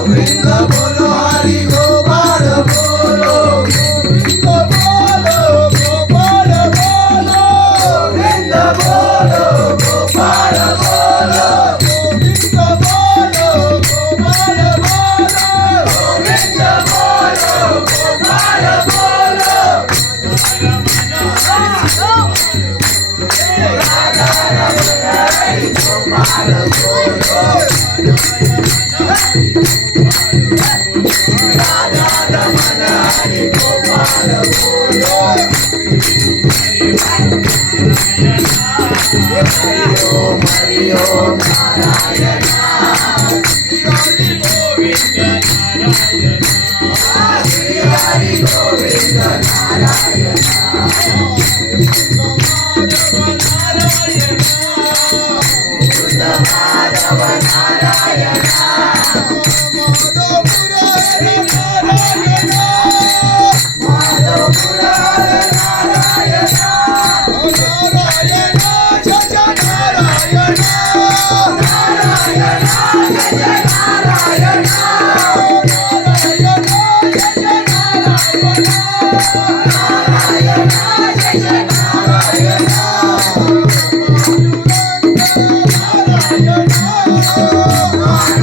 corriendo por Govinda Narayana The God of Madhava Narayana.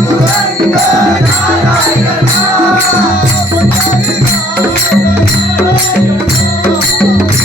Thank you.